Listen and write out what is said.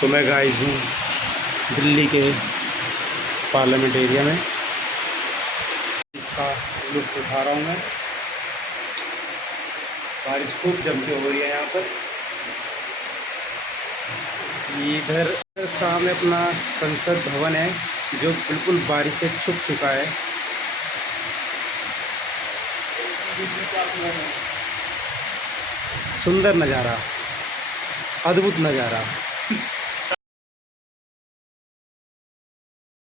तो मैं गाइस हूँ दिल्ली के पार्लियामेंट एरिया में, इसका लुत्फ़ उठा रहा हूँ मैं। बारिश खूब जम के हो रही है यहाँ पर। इधर सामने अपना संसद भवन है जो बिल्कुल बारिश से छुप चुका है। सुंदर नज़ारा, अद्भुत नज़ारा।